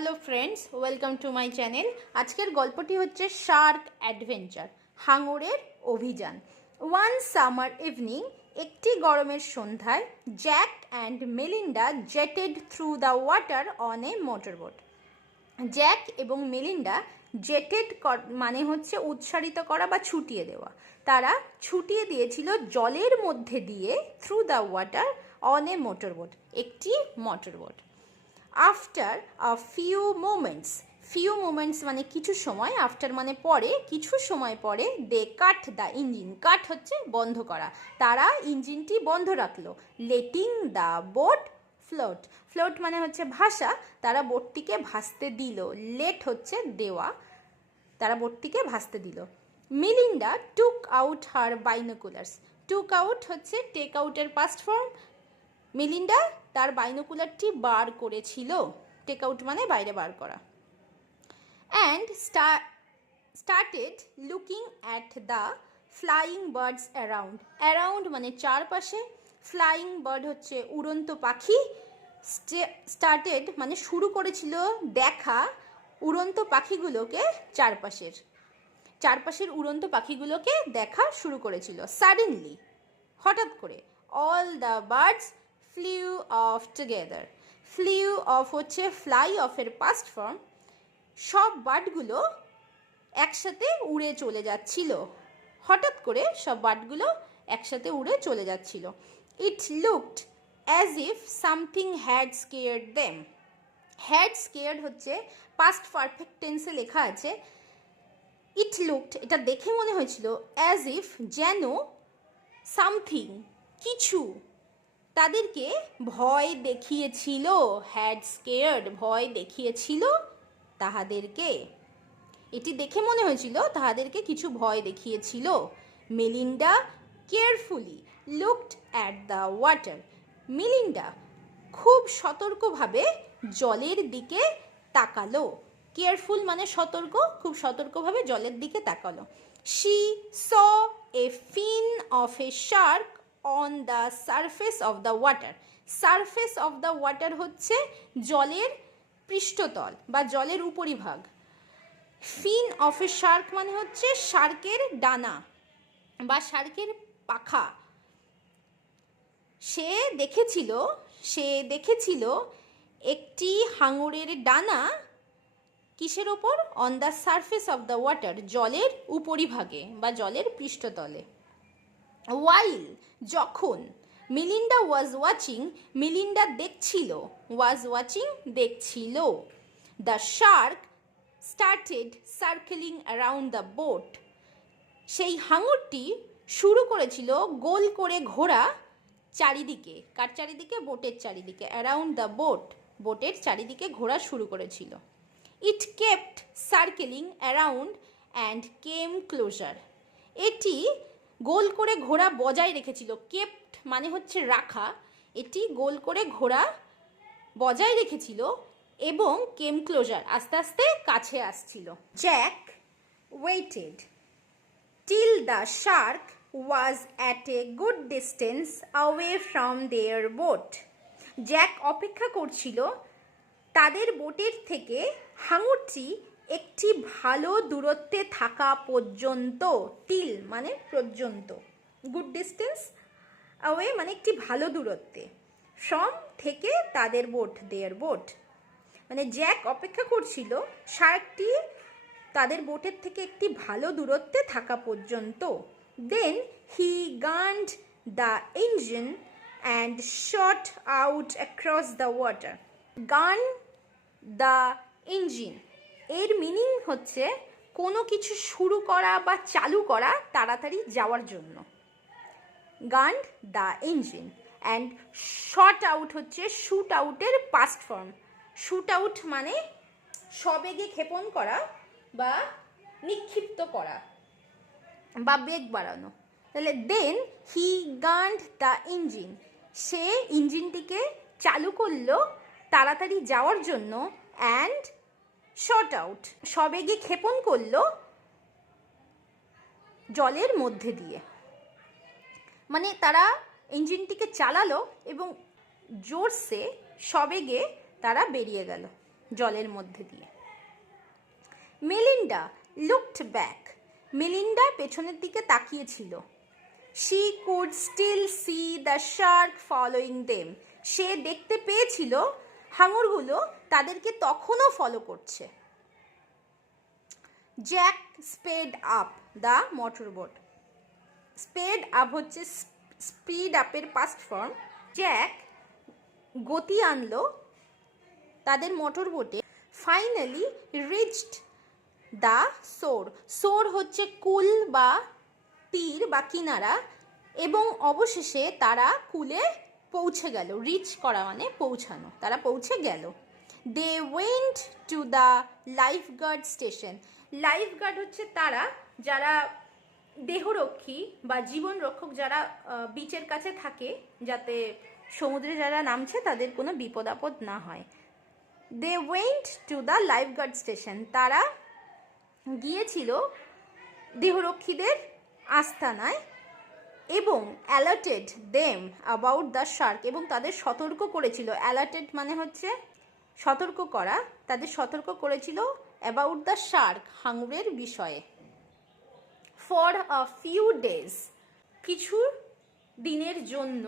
Hello friends, welcome to my channel. আজকের গল্পটি হচ্ছে শার্ক অ্যাডভেঞ্চার, হাঙরের অভিযান। ওয়ান সামার ইভিনিং, একটি গরমের সন্ধ্যায়, Jack and Melinda jetted through the water on a motorboat. Jack এবং মেলিন্ডা জেটেড মানে হচ্ছে উৎসারিত করা বা ছুটিয়ে দেওয়া। তারা ছুটিয়ে দিয়েছিল জলের মধ্যে দিয়ে through the water on a motorboat, একটি motorboat. After a few moments মানে কিছু সময়, আফটার মানে পরে, কিছু সময় পরে, দে কাট দ্য ইঞ্জিন। কাট হচ্ছে বন্ধ করা। তারা ইঞ্জিনটি বন্ধ রাখলো, letting the boat float. Float মানে হচ্ছে ভাসা। তারা বোটটিকে ভাসতে দিল। লেট হচ্ছে দেওয়া। তারা বোটটিকে ভাসতে দিল। মিলিন্ডা টুক আউট হার বাইনোকুলার্স। টুক আউট হচ্ছে টেক আউটের পাস্ট ফর্ম। মেলিন্ডা তার বাইনোকুলারটি বার করেছিল। টেক আউট মানে বাইরে বার করা। And started looking at the flying birds around. Around মানে চারপাশে, ফ্লাইং বার্ড হচ্ছে উড়ন্ত পাখি। স্টার্টেড মানে শুরু করেছিল দেখা উড়ন্ত পাখিগুলোকে, চারপাশের উড়ন্ত পাখিগুলোকে দেখা শুরু করেছিল। সাডেনলি হঠাৎ করে, all the birds flew off together. Flew off হচ্ছে ফ্লাই অফের পাস্ট ফর্ম। সব বার্ডগুলো একসাথে উড়ে চলে যাচ্ছিল। হঠাৎ করে সব বার্ডগুলো একসাথে উড়ে চলে যাচ্ছিল। It looked as if something had scared them. Had scared হচ্ছে পাস্ট পারফেক্ট টেন্সে লেখা আছে। ইট লুকড এটা দেখে মনে হয়েছিল, অ্যাজ ইফ যেন, সামথিং কিছু তাদেরকে ভয় দেখিয়েছিল। হ্যাড স্কেয়ার্ড ভয় দেখিয়েছিল তাহাদেরকে। এটি দেখে মনে হয়েছিল তাহাদেরকে কিছু ভয় দেখিয়েছিল। Melinda carefully looked at the water. Melinda খুব সতর্কভাবে জলের দিকে তাকালো। কেয়ারফুল মানে সতর্ক, খুব সতর্কভাবে জলের দিকে তাকালো। She saw a fin of a shark on the surface of the water. Surface of the water হচ্ছে জলের পৃষ্ঠতল বা জলের উপরিভাগ। ফিন অফ এ শার্ক মানে হচ্ছে শার্কের ডানা বা শার্কের পাখা। সে দেখেছিল একটি হাঙরের ডানা কিসের ওপর? On the surface of the water, জলের উপরিভাগে বা জলের পৃষ্ঠতলে। ওয়াইল যখন, মিলিন্ডা ওয়াজ ওয়াচিং, মিলিন্ডা দেখছিল, দেখছিল। The Shark started circling around the boat. সেই হাঙরটি শুরু করেছিল গোল করে ঘোরা চারিদিকে। কার চারিদিকে? বোটের চারিদিকে। অ্যারাউন্ড দ্য বোট, বোটের চারিদিকে ঘোরা শুরু করেছিল। It kept circling around and came closer. এটি গোল করে ঘোরা বজায় রেখেছিল। কেপ্ট মানে হচ্ছে রাখা। এটি গোল করে ঘোরা বজায় রেখেছিল এবং কেম ক্লোজার আস্তে আস্তে কাছে আসছিল। Jack waited till the shark was at a good distance away from their boat. Jack অপেক্ষা করছিল তাদের বোটের থেকে হাঙরটি একটি ভালো দূরত্বে থাকা পর্যন্ত। টিল মানে পর্যন্ত, গুড ডিস্টেন্স, অ্যাওয়ে মানে একটি ভালো দূরত্বে, ফ্রম থেকে তাদের বোট, দেয়ার বোট। মানে জ্যাক অপেক্ষা করছিল শার্কটি তাদের বোটের থেকে একটি ভালো দূরত্বে থাকা পর্যন্ত। Then he gunned the engine and shot out across the water. Gun the engine এর মিনিং হচ্ছে কোনো কিছু শুরু করা বা চালু করা তাড়াতাড়ি যাওয়ার জন্য। Gunned the engine and shot out হচ্ছে শুট আউটের পাস্ট ফর্ম। শুট আউট মানে সবেগে ক্ষেপণ করা বা নিক্ষিপ্ত করা বা বেগ বাড়ানো। তাহলে দেন হি গান্ড দ্য ইঞ্জিন, সে ইঞ্জিনটিকে চালু করলো তাড়াতাড়ি যাওয়ার জন্য। অ্যান্ড শট আউট সবেগে ক্ষেপণ করলো জলের মধ্যে দিয়ে। মানে তারা ইঞ্জিনটিকে চালালো এবং জোরসে সবেগে তারা বেরিয়ে গেল, জলের মধ্যে দিয়ে। মেলিন্ডা লুকড ব্যাক, মেলিন্ডা পেছনের দিকে তাকিয়েছিল। She could still see the shark following them, সে দেখতে পেয়েছিল হাঙরগুলো তাদেরকে তখনও ফলো করছে। Jack sped up the motorboat, sped up হচ্ছে স্পিড আপের পাস্ট ফর্ম। জ্যাক গতি আনলো তাদের মোটরবোটে। ফাইনালি রিচড দ্য শোর, শোর হচ্ছে কুল বা তীর বা কিনারা, এবং অবশেষে তারা কুলে পৌঁছে গেল। রিচ করা মানে পৌঁছানো, তারা পৌঁছে গেল। They went to the lifeguard station, lifeguard হচ্ছে তারা যারা দেহরক্ষী বা জীবন রক্ষক, যারা বিচের কাছে থাকে যাতে সমুদ্রে যারা নামছে তাদের কোনো বিপদ আপদ না হয়। They went to the lifeguard station, তারা গিয়েছিল দেহরক্ষীদের আস্তানায়, এবং alerted them about the shark, এবং তাদের সতর্ক করেছিল। অ্যালার্টেড মানে হচ্ছে সতর্ক করা, তাদের সতর্ক করেছিল অ্যাবাউট দ্য শার্ক, হাঙরের বিষয়ে। ফর আ ফিউ ডেজ, কিছু দিনের জন্য,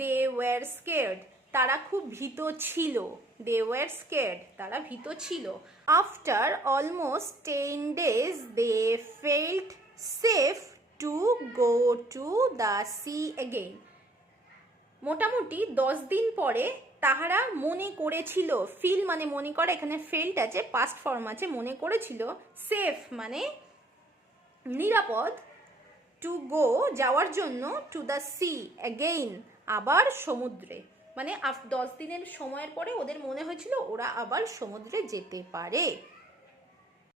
দে ওয়ার স্কেয়ার্ড, তারা খুব ভীত ছিল। দে ওয়ার স্কেয়ার্ড, তারা ভীত ছিল। After almost 10 days they felt safe to go to the sea again, মোটামুটি 10 দিন পরে তাহারা মনে করেছিল, ফিল মানে মনে করা, এখানে ফেল্ট আছে, পাস্ট ফর্ম আছে, মনে করেছিল। সেফ মানে নিরাপদ, টু গো যাওয়ার জন্য, টু দ্য সি এগেইন আবার সমুদ্রে, মানে 10 দিনের সময়ের পরে ওদের মনে হয়েছিল ওরা আবার সমুদ্রে যেতে পারে।